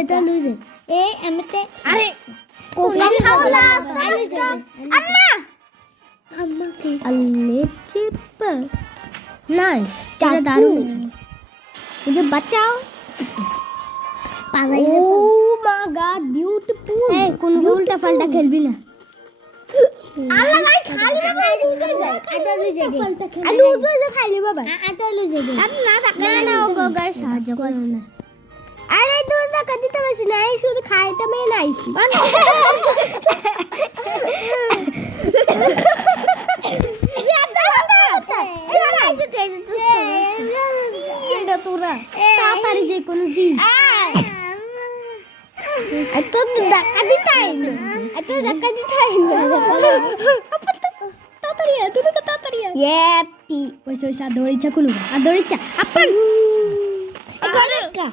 এটা লুইছে এই এমতে আরে কোপি খাওলা আম্মা আম্মা কি আলে চিপ নাইস চাকু। এটা দারুণ मुझे बचाओ পালাই ও মা গড বিউটিফুল এই কোন উল্টা পাল্টা খেলবি না আল্লাহ ভাই খালি বাবা লুজ হয়ে যায় আটা লুইছে দে আর লুজ হয়ে যায় খালি বাবা আটা লুইছে দে আমি না টাকা না না ওগো গায় সাহায্য করো না আরে দূর টাকা দিতে পারছি না এই শুধু খাইতে মেয়ে নাইছি এটা তোরা তাড়াতাড়ি যে কোন জি এত টাকা দিতে আইলো এত টাকা দিতে আইলো তাড়াতাড়ি তুমি কত তাড়াতাড়ি येपी ওইসা দৌড়িছা কোন আর দৌড়িছা আপন এই গণেশ কা